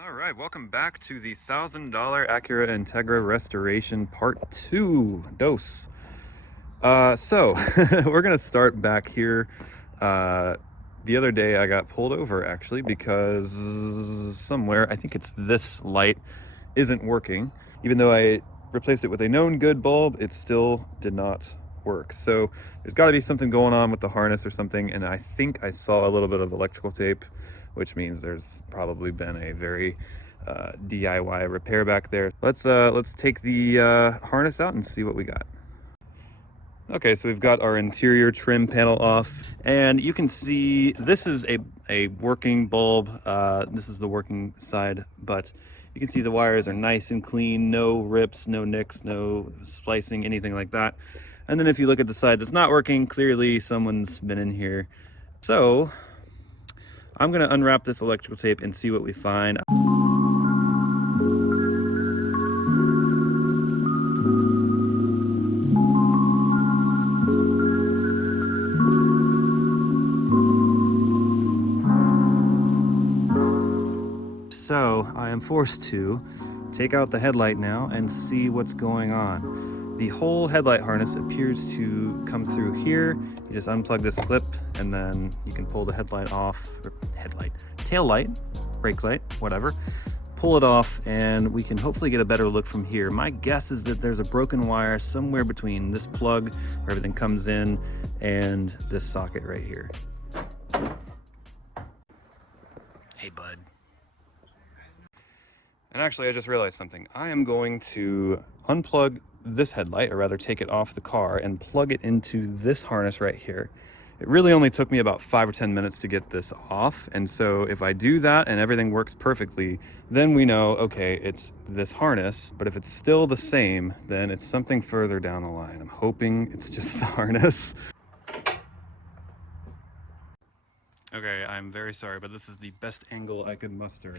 All right, welcome back to the $1,000 Acura Integra Restoration Part 2 dose. So we're gonna start back here. The other day I got pulled over actually because somewhere, I think it's this light, isn't working. Even though I replaced it with a known good bulb, it still did not work. So there's got to be something going on with the harness or something, and I think I saw a little bit of electrical tape, which means there's probably been a very DIY repair back there. Let's take the harness out and see what we got. Okay, so we've got our interior trim panel off, and you can see this is a working bulb. This is the working side, but you can see the wires are nice and clean, no rips, no nicks, no splicing, anything like that. And then if you look at the side that's not working, clearly someone's been in here. So I'm gonna unwrap this electrical tape and see what we find. So I am forced to take out the headlight now and see what's going on. The whole headlight harness appears to come through here. You just unplug this clip and then you can pull the headlight off, or tail light, brake light, whatever. Pull it off and we can hopefully get a better look from here. My guess is that there's a broken wire somewhere between this plug where everything comes in and this socket right here. Hey, bud. And actually, I just realized something. I am going to unplug this headlight, or rather take it off the car and plug it into this harness right here. It really only took me about 5 or 10 minutes to get this off. And so if I do that and everything works perfectly, then we know, okay, it's this harness. But if it's still the same, then it's something further down the line. I'm hoping it's just the harness. Okay, I'm very sorry, but this is the best angle I could muster.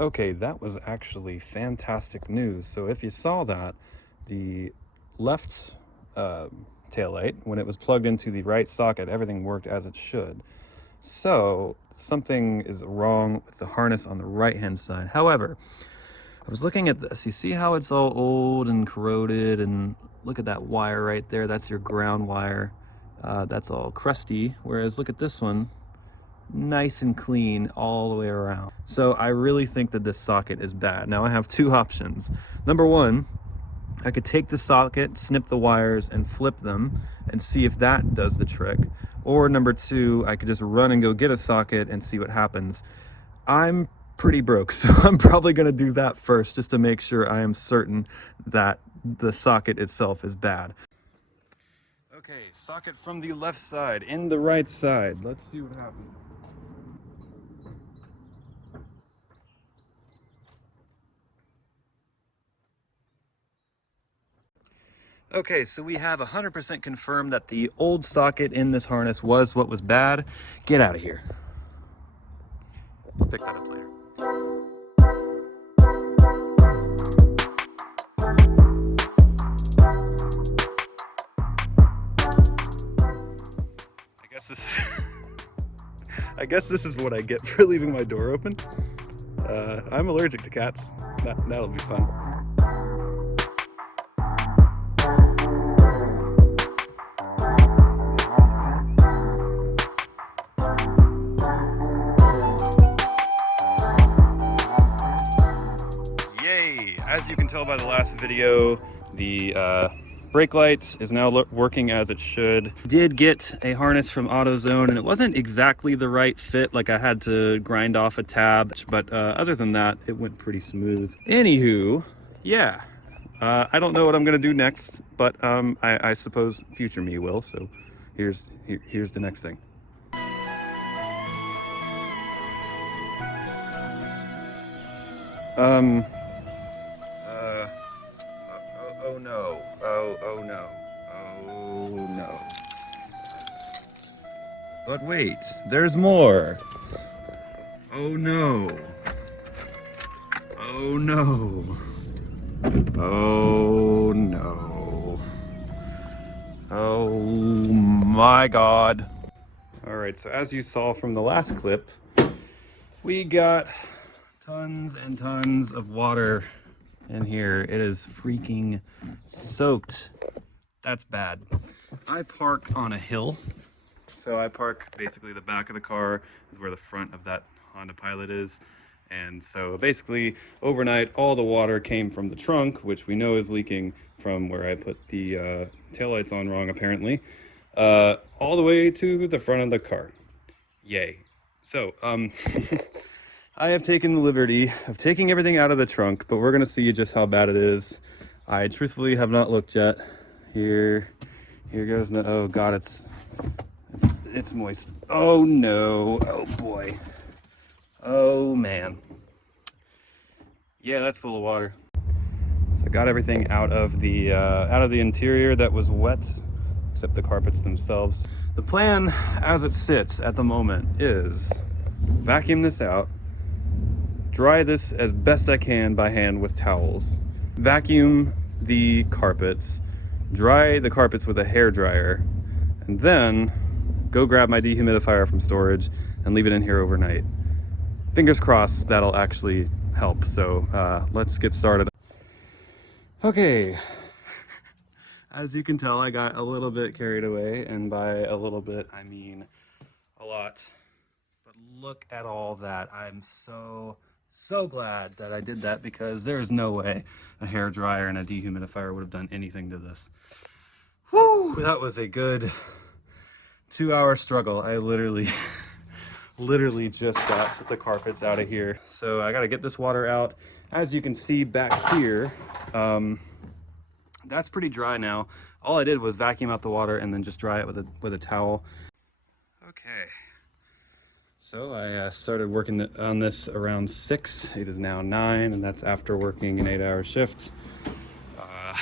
Okay, that was actually fantastic news. So if you saw that, the left taillight, when it was plugged into the right socket, everything worked as it should. So something is wrong with the harness on the right-hand side. However, I was looking at this. You see how it's all old and corroded, and look at that wire right there. That's your ground wire. That's all crusty. Whereas look at this one. Nice and clean all the way around. So I really think that this socket is bad. Now I have two options. Number one, I could take the socket, snip the wires and flip them and see if that does the trick. Or number two, I could just run and go get a socket and see what happens. I'm pretty broke, so I'm probably gonna do that first just to make sure I am certain that the socket itself is bad. Okay, socket from the left side in the right side. Let's see what happens. Okay, so we have 100% confirmed that the old socket in this harness was what was bad. Get out of here. We'll pick that up later. I guess this is what I get for leaving my door open. I'm allergic to cats. That'll be fun. Yay! As you can tell by the last video, the brake light is now working as it should. Did get a harness from AutoZone and it wasn't exactly the right fit, like I had to grind off a tab, but other than that, it went pretty smooth. Anywho, yeah, I don't know what I'm gonna do next, but I suppose future me will, so here's the next thing. Oh no. Oh no. Oh no. But wait, there's more. Oh no. Oh no. Oh no. Oh my God. All right, so as you saw from the last clip, we got tons and tons of water in here. It is freaking soaked. That's bad. I park on a hill. So I park basically the back of the car is where the front of that Honda Pilot is. And so basically overnight, all the water came from the trunk, which we know is leaking from where I put the taillights on wrong, apparently, all the way to the front of the car. Yay. So, I have taken the liberty of taking everything out of the trunk, but we're going to see just how bad it is. I truthfully have not looked yet. Here goes the, oh God, it's moist. Oh no, oh boy. Oh man. Yeah, that's full of water. So I got everything out of the interior that was wet, except the carpets themselves. The plan as it sits at the moment is vacuum this out, dry this as best I can by hand with towels, vacuum the carpets, dry the carpets with a hair dryer, and then go grab my dehumidifier from storage and leave it in here overnight. Fingers crossed that'll actually help. So let's get started. Okay, as you can tell, I got a little bit carried away, and by a little bit I mean a lot. But look at all that. I'm so glad that I did that, because there is no way a hair dryer and a dehumidifier would have done anything to this. Whew, that was a good 2-hour struggle. I literally just got the carpets out of here. So I gotta get this water out. As you can see back here, that's pretty dry now. All I did was vacuum out the water and then just dry it with a towel. Okay. So I started working on this around 6. It is now 9, and that's after working an 8-hour shift. And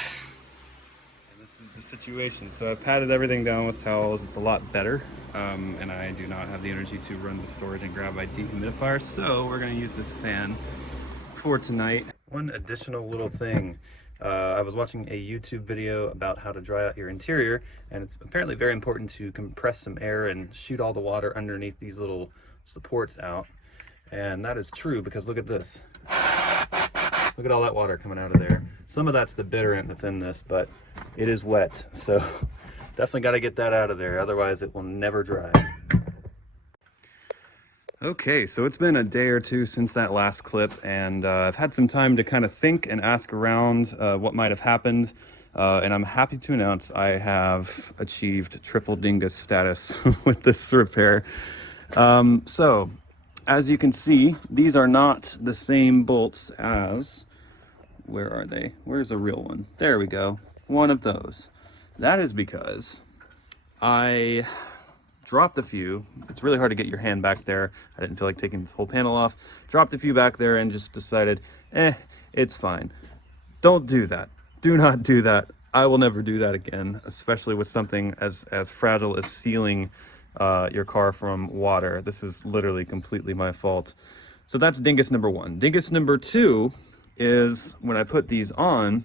this is the situation. So I've patted everything down with towels. It's a lot better, and I do not have the energy to run to storage and grab my dehumidifier, so we're going to use this fan for tonight. One additional little thing. I was watching a YouTube video about how to dry out your interior, and it's apparently very important to compress some air and shoot all the water underneath these little supports out. And that is true, because look at this. Look at all that water coming out of there. Some of that's the bitterant that's in this, but it is wet, so definitely got to get that out of there, otherwise it will never dry. Okay, so it's been a day or two since that last clip, and I've had some time to kind of think and ask around what might have happened, and I'm happy to announce I have achieved triple dingus status with this repair. So, as you can see, these are not the same bolts as, where are they? Where's a real one? There we go. One of those. That is because I dropped a few. It's really hard to get your hand back there. I didn't feel like taking this whole panel off. Dropped a few back there and just decided, it's fine. Don't do that. Do not do that. I will never do that again, especially with something as fragile as sealing your car from water. This is literally completely my fault. So that's dingus number 1. Dingus number 2 is when I put these on,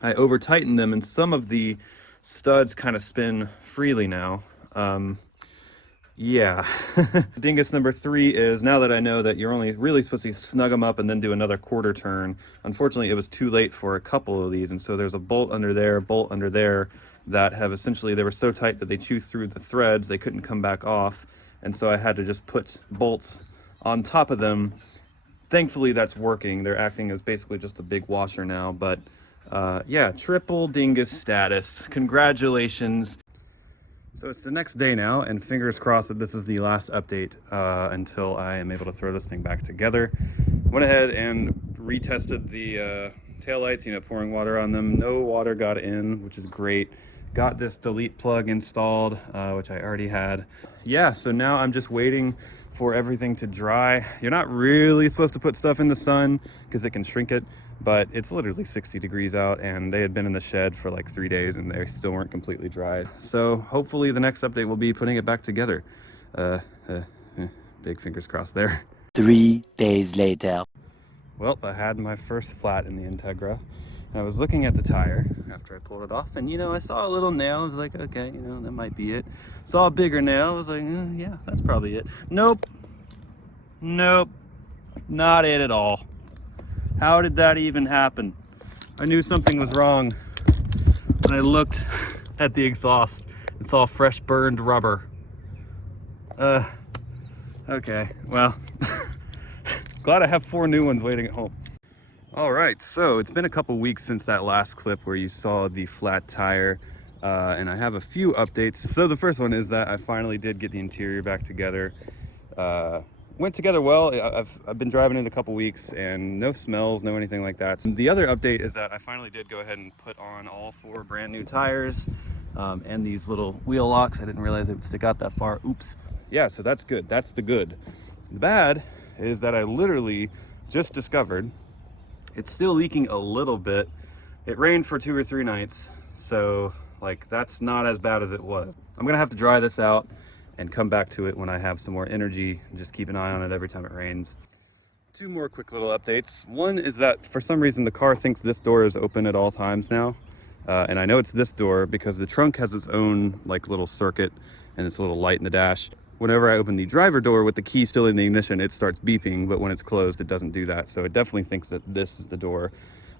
I over tightened them, and some of the studs kind of spin freely now. Yeah. Dingus number 3 is, now that I know that you're only really supposed to snug them up and then do another quarter turn, unfortunately it was too late for a couple of these, and so there's a bolt under there that have essentially, they were so tight that they chew through the threads, they couldn't come back off, and so I had to just put bolts on top of them. Thankfully that's working. They're acting as basically just a big washer now, but yeah, triple dingus status. Congratulations. So it's the next day now, and fingers crossed that this is the last update until I am able to throw this thing back together. Went ahead and retested the taillights, pouring water on them. No water got in, which is great. Got this delete plug installed, which I already had. Yeah, so now I'm just waiting for everything to dry. You're not really supposed to put stuff in the sun because it can shrink it, but it's literally 60 degrees out, and they had been in the shed for like 3 days and they still weren't completely dry. So hopefully the next update will be putting it back together. Big fingers crossed there. 3 days later. Well, I had my first flat in the Integra, I was looking at the tire after I pulled it off, and you know, I saw a little nail. I was like, okay, you know, that might be it. Saw a bigger nail. I was like, yeah, that's probably it. Nope. Nope. Not it at all. How did that even happen? I knew something was wrong when I looked at the exhaust and saw fresh burned rubber. Okay, well, glad I have 4 new ones waiting at home. All right, so it's been a couple weeks since that last clip where you saw the flat tire, and I have a few updates. So the first one is that I finally did get the interior back together. Went together well. I've been driving it a couple weeks and no smells, no anything like that. So the other update is that I finally did go ahead and put on all 4 brand new tires, and these little wheel locks. I didn't realize they would stick out that far. Oops. Yeah, so that's good. That's the good. The bad is that I literally just discovered it's still leaking a little bit. It rained for 2 or 3 nights, so like that's not as bad as it was. I'm gonna have to dry this out and come back to it when I have some more energy and just keep an eye on it every time it rains. 2 more quick little updates. One is that for some reason the car thinks this door is open at all times now. And I know it's this door because the trunk has its own like little circuit and its little light in the dash. Whenever I open the driver door with the key still in the ignition, it starts beeping, but when it's closed, it doesn't do that. So it definitely thinks that this is the door.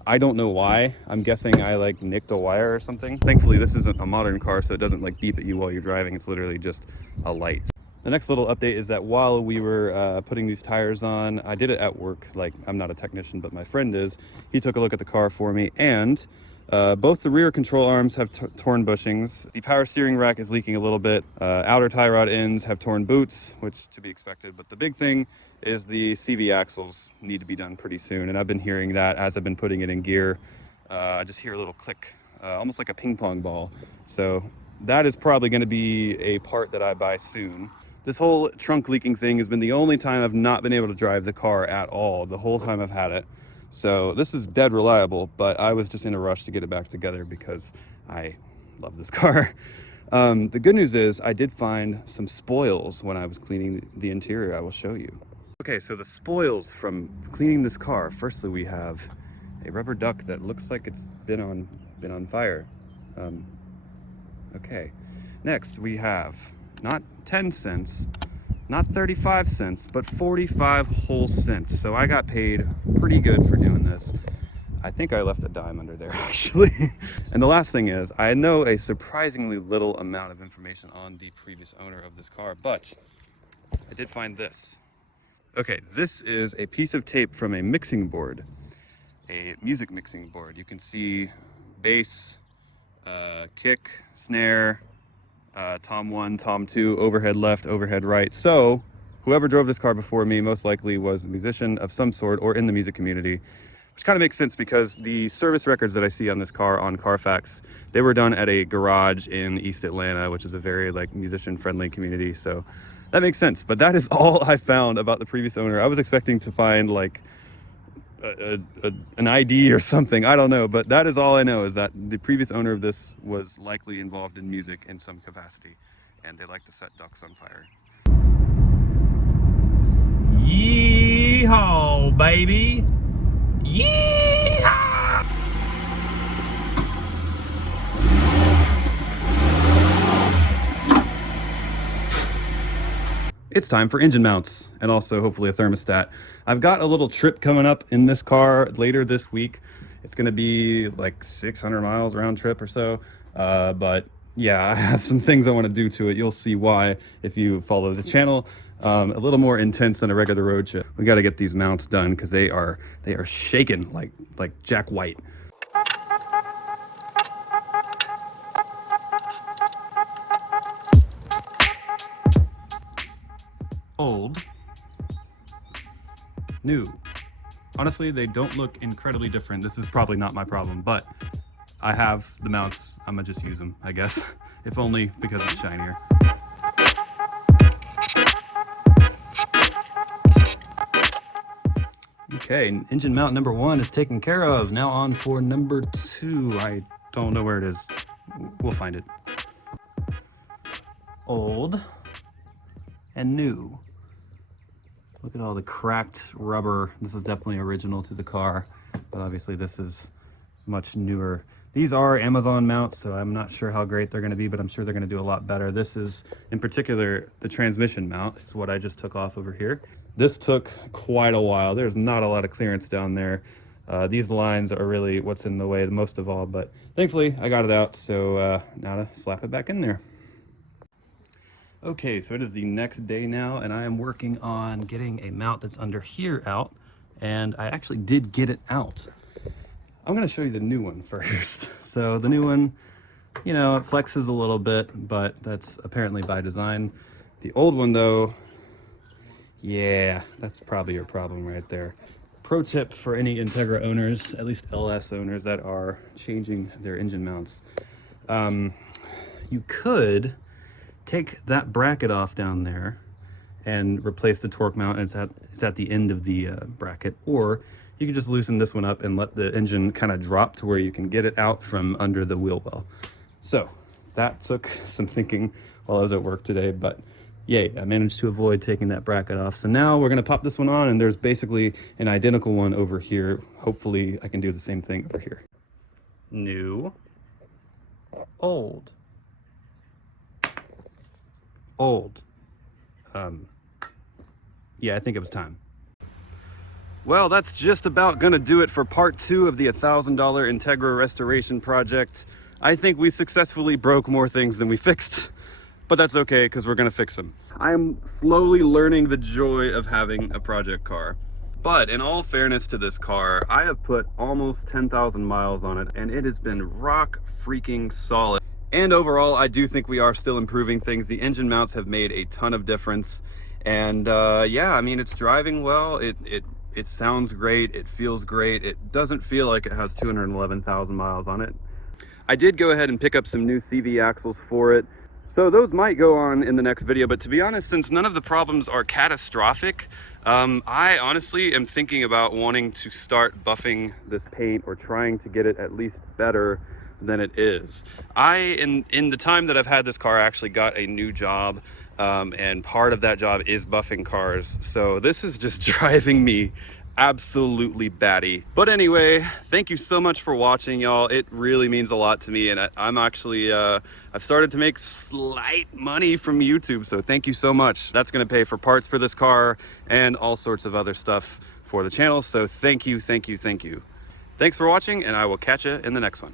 I don't know why. I'm guessing I like nicked a wire or something. Thankfully, this isn't a modern car, so it doesn't like beep at you while you're driving. It's literally just a light. The next little update is that while we were putting these tires on, I did it at work. Like, I'm not a technician, but my friend is. He took a look at the car for me, and both the rear control arms have torn bushings. The power steering rack is leaking a little bit. Outer tie rod ends have torn boots, which to be expected. But the big thing is the CV axles need to be done pretty soon. And I've been hearing that as I've been putting it in gear. I just hear a little click, almost like a ping pong ball. So that is probably going to be a part that I buy soon. This whole trunk leaking thing has been the only time I've not been able to drive the car at all, the whole time I've had it. So this is dead reliable, but I was just in a rush to get it back together because I love this car. The good news is I did find some spoils when I was cleaning the interior. I will show you. Okay, so the spoils from cleaning this car. Firstly, we have a rubber duck that looks like it's been on fire. Okay, next we have not 10 cents, not 35 cents, but 45 whole cents. So I got paid pretty good for doing this. I think I left a dime under there actually. And the last thing is, I know a surprisingly little amount of information on the previous owner of this car, but I did find this. Okay, this is a piece of tape from a mixing board, a music mixing board. You can see bass, kick, snare, tom 1, tom 2, overhead left, overhead right. So whoever drove this car before me most likely was a musician of some sort or in the music community, which kind of makes sense because the service records that I see on this car on Carfax, they were done at a garage in East Atlanta, which is a very like musician friendly community. So that makes sense. But that is all I found about the previous owner. I was expecting to find like an ID or something. I don't know, but that is all I know, is that the previous owner of this was likely involved in music in some capacity, and they like to set ducks on fire. Yeehaw, baby! Yeehaw! It's time for engine mounts and also hopefully a thermostat. I've got a little trip coming up in this car later this week. It's going to be like 600 miles round trip or so. But yeah, I have some things I want to do to it. You'll see why if you follow the channel. A little more intense than a regular road trip. We got to get these mounts done because they are shaking like Jack White. Old, new. Honestly, they don't look incredibly different. This is probably not my problem, but I have the mounts. I'm gonna just use them, I guess. If only because it's shinier. Okay, engine mount number 1 is taken care of. Now on for number 2. I don't know where it is. We'll find it. Old and new. Look at all the cracked rubber. This is definitely original to the car, but obviously this is much newer. These are Amazon mounts, so I'm not sure how great they're going to be, but I'm sure they're going to do a lot better. This is, in particular, the transmission mount. It's what I just took off over here. This took quite a while. There's not a lot of clearance down there. These lines are really what's in the way most of all, but thankfully I got it out, so now to slap it back in there. Okay, so it is the next day now, and I am working on getting a mount that's under here out, and I actually did get it out. I'm gonna show you the new one first. So the new one, you know, it flexes a little bit, but that's apparently by design. The old one though, yeah, that's probably your problem right there. Pro tip for any Integra owners, at least LS owners that are changing their engine mounts. You could take that bracket off down there and replace the torque mount. It's at the end of the bracket, or you can just loosen this one up and let the engine kind of drop to where you can get it out from under the wheel well. So that took some thinking while I was at work today, but yay, I managed to avoid taking that bracket off. So now we're gonna pop this one on, and there's basically an identical one over here. Hopefully I can do the same thing over here. New, old, old. Yeah, I think it was time. Well, that's just about gonna do it for part 2 of the $1,000 Integra restoration project. I think we successfully broke more things than we fixed, but that's okay because we're gonna fix them. I'm slowly learning the joy of having a project car. But in all fairness to this car, I have put almost 10,000 miles on it, and it has been rock freaking solid. And overall, I do think we are still improving things. The engine mounts have made a ton of difference. And yeah, I mean, it's driving well. It sounds great. It feels great. It doesn't feel like it has 211,000 miles on it. I did go ahead and pick up some new CV axles for it. So those might go on in the next video, but to be honest, since none of the problems are catastrophic, I honestly am thinking about wanting to start buffing this paint or trying to get it at least better than it is. In the time that I've had this car, I actually got a new job, and part of that job is buffing cars. So this is just driving me absolutely batty. But anyway, thank you so much for watching, y'all. It really means a lot to me, and I'm actually I've started to make slight money from YouTube, so thank you so much. That's gonna pay for parts for this car and all sorts of other stuff for the channel, so thank you, thank you, thank you. Thanks for watching, and I will catch you in the next one.